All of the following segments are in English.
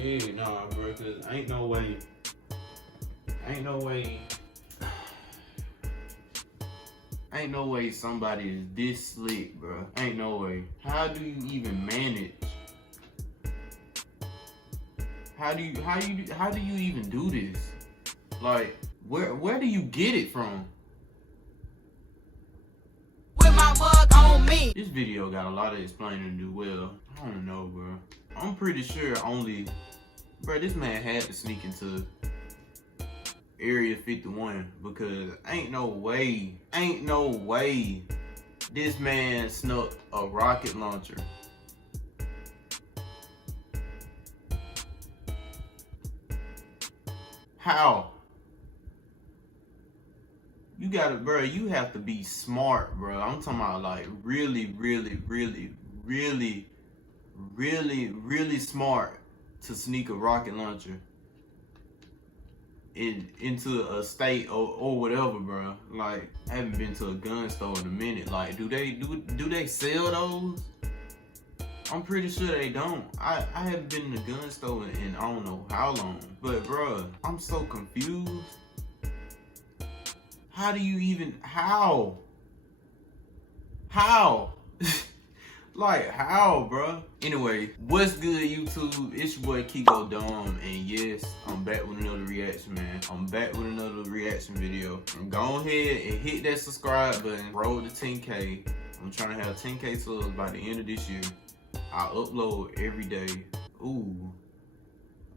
Hey, nah, bro, cause ain't no way, ain't no way somebody is this slick, bro. Ain't no way. How do you even manage? How do you even do this? Like, where do you get it from? With my mug on me. This video got a lot of explaining to do. Well, I don't know, bro. I'm pretty sure bro, this man had to sneak into Area 51 because ain't no way this man snuck a rocket launcher. How? You gotta, bro, you have to be smart, bro. I'm talking about like really smart to sneak a rocket launcher into a state or whatever, bro. Like, I haven't been to a gun store in a minute. Like, do they sell those? I'm pretty sure they don't. I haven't been in a gun store in I don't know how long. But bro, I'm so confused. How do you even, how? Like, how, bro? Anyway, what's good, YouTube? It's your boy KeeGoDumb, and yes, I'm back with another reaction, man. I'm back with another reaction video. And go ahead and hit that subscribe button. Roll to 10K. I'm trying to have 10K subs by the end of this year. I upload every day. Ooh,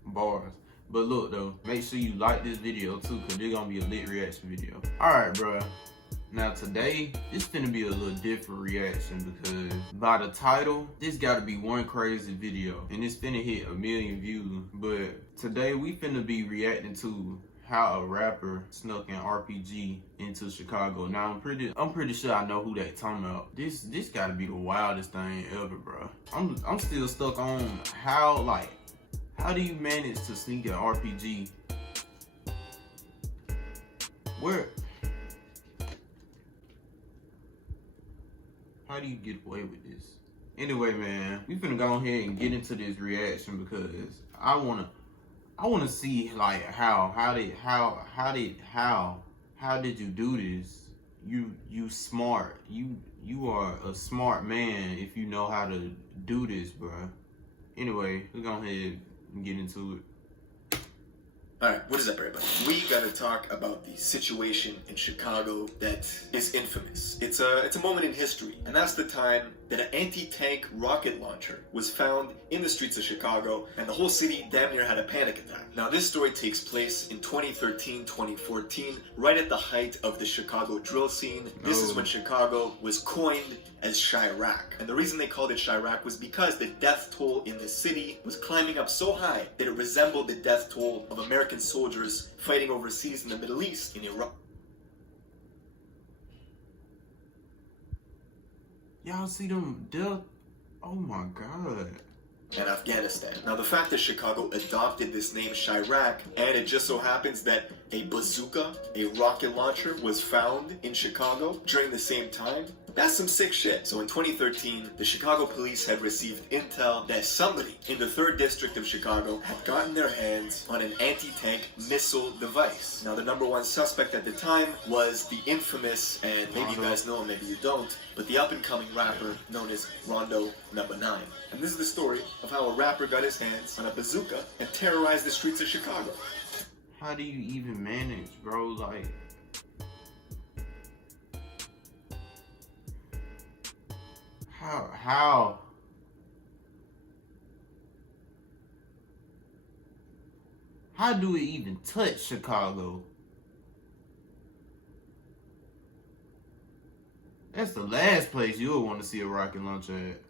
bars. But look though, make sure you like this video too, cause it's gonna be a lit reaction video. Alright, bro. Now today, it's finna be a little different reaction because by the title, this gotta be one crazy video. And it's finna hit 1 million views. But today we finna be reacting to how a rapper snuck an RPG into Chicago. Now I'm pretty sure I know who they talking about. This gotta be the wildest thing ever, bro. I'm still stuck on how do you manage to sneak an RPG? Where? How do you get away with this? Anyway, man, we finna go ahead and get into this reaction because I wanna see like how did you do this? You smart. You are a smart man if you know how to do this, bro. Anyway, we're go ahead and get into it. Alright, what is up everybody? We gotta talk about the situation in Chicago that is infamous. It's a moment in history, and that's the time that an anti-tank rocket launcher was found in the streets of Chicago, and the whole city damn near had a panic attack. Now this story takes place in 2013-2014, right at the height of the Chicago drill scene. This is when Chicago was coined as Chiraq. And the reason they called it Chiraq was because the death toll in the city was climbing up so high that it resembled the death toll of American soldiers fighting overseas in the Middle East, in Iraq. Y'all see them death? Oh my God. And Afghanistan. Now the fact that Chicago adopted this name Chiraq, and it just so happens that a bazooka, a rocket launcher, was found in Chicago during the same time, that's some sick shit. So in 2013, the Chicago police had received intel that somebody in the 3rd district of Chicago had gotten their hands on an anti-tank missile device. Now the #1 suspect at the time was the infamous, and maybe you guys know him, maybe you don't, but the up-and-coming rapper known as Rondo #9. And this is the story of how a rapper got his hands on a bazooka and terrorized the streets of Chicago. How do you even manage, bro? Like, how? How do it even touch Chicago? That's the last place you'll want to see a rocket launcher at.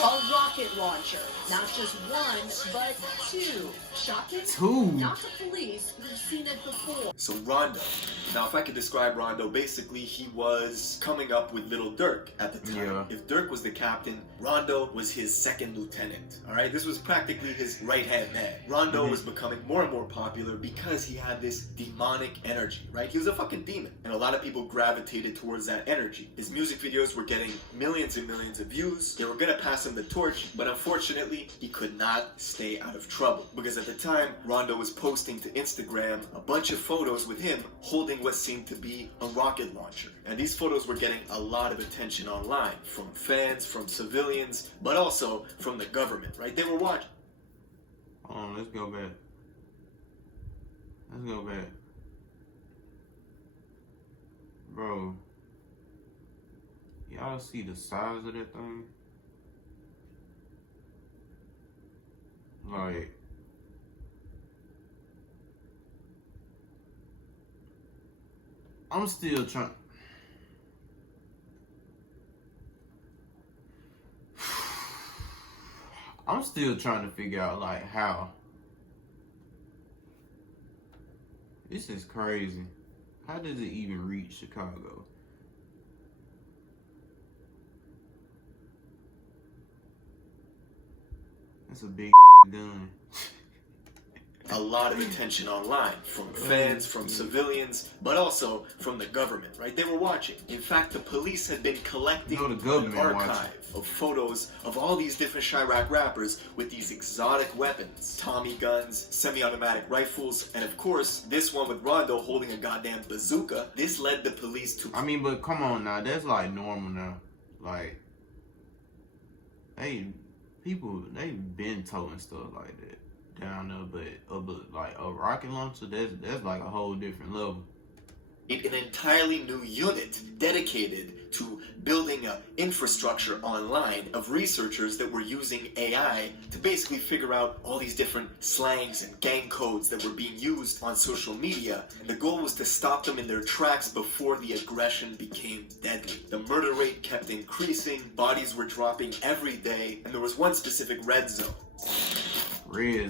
A rocket launcher. Not just one, but two. Shocking? Two? Not the police who've seen it before. So Rondo. Now if I could describe Rondo, basically he was coming up with Little Dirk at the time. Yeah. If Dirk was the captain, Rondo was his 2nd lieutenant. Alright, this was practically his right-hand man. Rondo was becoming more and more popular because he had this demonic energy, right? He was a fucking demon. And a lot of people gravitated towards that energy. His music videos were getting millions and millions of views. They were gonna pass him the torch, but But unfortunately, he could not stay out of trouble, because at the time, Rondo was posting to Instagram a bunch of photos with him holding what seemed to be a rocket launcher. And these photos were getting a lot of attention online, from fans, from civilians, but also from the government, right? They were watching. Hold on, let's go back. Let's go back. Bro, y'all see the size of that thing? Like, I'm still trying. I'm still trying to figure out, like, how. This is crazy. How does it even reach Chicago? That's a big gun. A lot of attention online, from fans, from civilians, but also from the government, right? They were watching. In fact, the police had been collecting an archive of photos of all these different Chiraq rappers with these exotic weapons. Tommy guns, semi-automatic rifles, and of course, this one with Rondo holding a goddamn bazooka. This led the police to... I mean, but come on now, that's like normal now. Like, people been toting stuff like that down there, but like a rocket launcher, that's like a whole different level. An entirely new unit dedicated to building an infrastructure online of researchers that were using AI to basically figure out all these different slangs and gang codes that were being used on social media. And the goal was to stop them in their tracks before the aggression became deadly. The murder rate kept increasing, bodies were dropping every day, and there was one specific red zone.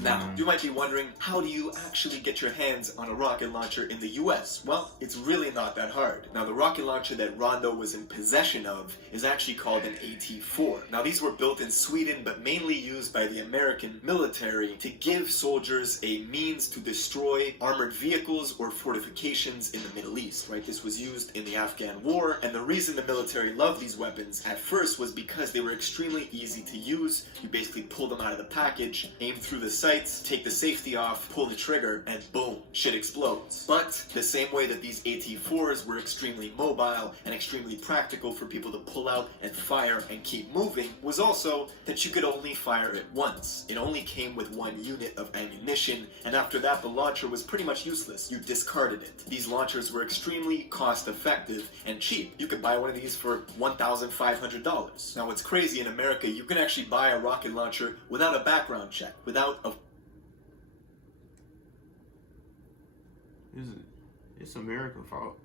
Now, you might be wondering, how do you actually get your hands on a rocket launcher in the US? Well, it's really not that hard. Now, the rocket launcher that Rondo was in possession of is actually called an AT-4. Now, these were built in Sweden, but mainly used by the American military to give soldiers a means to destroy armored vehicles or fortifications in the Middle East, right? This was used in the Afghan war, and the reason the military loved these weapons at first was because they were extremely easy to use. You basically pull them out of the package, aim through the sights, take the safety off, pull the trigger, and boom, shit explodes. But the same way that these AT-4s were extremely mobile and extremely practical for people to pull out and fire and keep moving, was also that you could only fire it once. It only came with one unit of ammunition, and after that the launcher was pretty much useless. You discarded it. These launchers were extremely cost effective and cheap. You could buy one of these for $1,500. Now what's crazy, in America, you can actually buy a rocket launcher without a background check, without a... It's America's fault.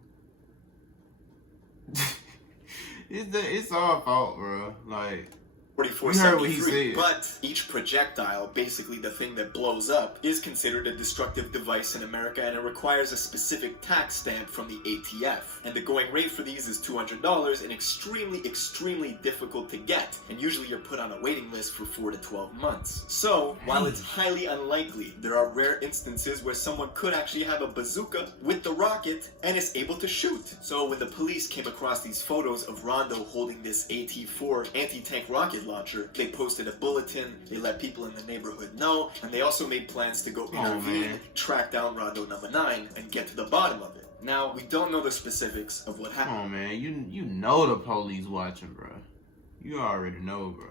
It's our fault, bro. Like, 4473, but each projectile, basically the thing that blows up, is considered a destructive device in America, and it requires a specific tax stamp from the ATF. And the going rate for these is $200 and extremely difficult to get. And usually you're put on a waiting list for 4 to 12 months. So, while it's highly unlikely, there are rare instances where someone could actually have a bazooka with the rocket and is able to shoot. So when the police came across these photos of Rondo holding this AT-4 anti-tank rocket launcher, they posted a bulletin, they let people in the neighborhood know, and they also made plans to go intervene, track down Rondo number 9, and get to the bottom of it. Now, we don't know the specifics of what happened. Come on, man. You know the police watching, bro. You already know, bro.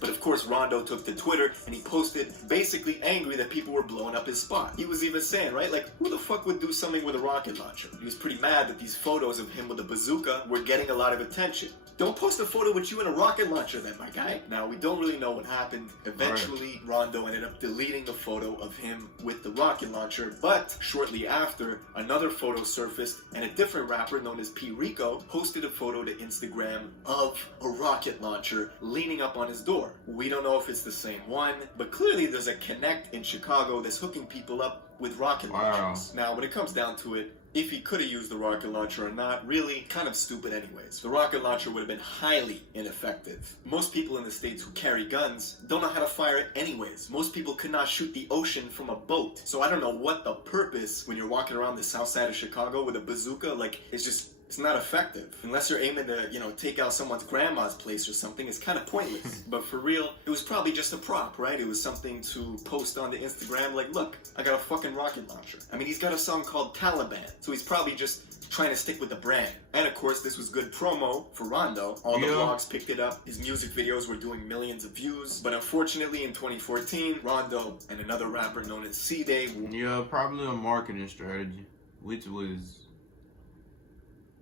But of course, Rondo took to Twitter and he posted basically angry that people were blowing up his spot. He was even saying, right, like, who the fuck would do something with a rocket launcher? He was pretty mad that these photos of him with a bazooka were getting a lot of attention. Don't post a photo with you in a rocket launcher then, my guy. Now, we don't really know what happened. Eventually, Rondo ended up deleting the photo of him with the rocket launcher, but shortly after, another photo surfaced, and a different rapper known as P. Rico posted a photo to Instagram of a rocket launcher leaning up on his door. We don't know if it's the same one, but clearly there's a connect in Chicago that's hooking people up with rocket launchers. Now, when it comes down to it, if he could have used the rocket launcher or not, really kind of stupid anyways. The rocket launcher would have been highly ineffective. Most people in the States who carry guns don't know how to fire it anyways. Most people could not shoot the ocean from a boat. So I don't know what the purpose when you're walking around the south side of Chicago with a bazooka, like, it's just It's not effective. Unless you're aiming to, take out someone's grandma's place or something, it's kind of pointless. But for real, it was probably just a prop, right? It was something to post on the Instagram like, look, I got a fucking rocket launcher. I mean, he's got a song called Taliban, so he's probably just trying to stick with the brand. And of course, this was good promo for Rondo. All the vlogs picked it up. His music videos were doing millions of views. But unfortunately, in 2014, Rondo and another rapper known as C-Day... Yeah, probably a marketing strategy, which was...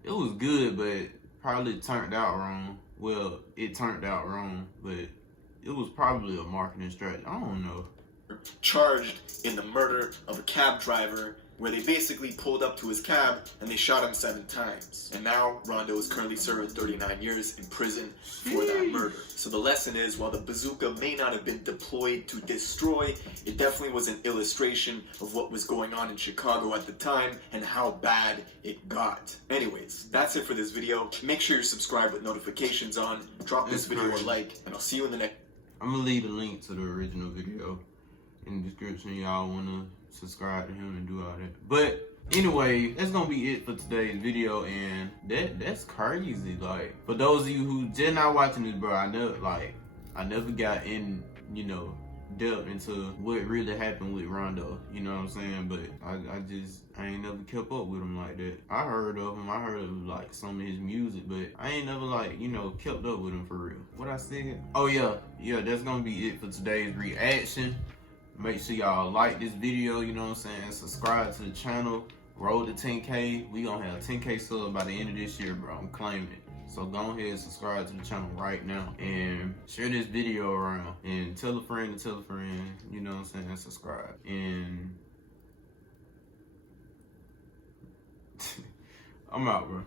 It was good, but probably turned out wrong. Well, it turned out wrong, but it was probably a marketing strategy. I don't know. Charged in the murder of a cab driver, where they basically pulled up to his cab and they shot him 7 times. And now Rondo is currently serving 39 years in prison for that murder. So the lesson is, while the bazooka may not have been deployed to destroy, it definitely was an illustration of what was going on in Chicago at the time and how bad it got. Anyways, that's it for this video. Make sure you're subscribed with notifications on. Drop this video a like, and I'll see you in the next. I'm gonna leave a link to the original video in the description. Y'all wanna subscribe to him and do all that. But anyway, that's gonna be it for today's video, and that's crazy. Like, for those of you who just not watching this, bro, I never got in, depth into what really happened with Rondo. You know what I'm saying? But I ain't never kept up with him like that. I heard of him. I heard of like some of his music, but I ain't never kept up with him for real. What I said? Oh yeah, that's gonna be it for today's reaction. Make sure y'all like this video, you know what I'm saying? Subscribe to the channel. Roll to 10K. We gonna have 10K sub by the end of this year, bro. I'm claiming it. So go ahead and subscribe to the channel right now. And share this video around. And tell a friend to tell a friend, you know what I'm saying? Subscribe. And I'm out, bro.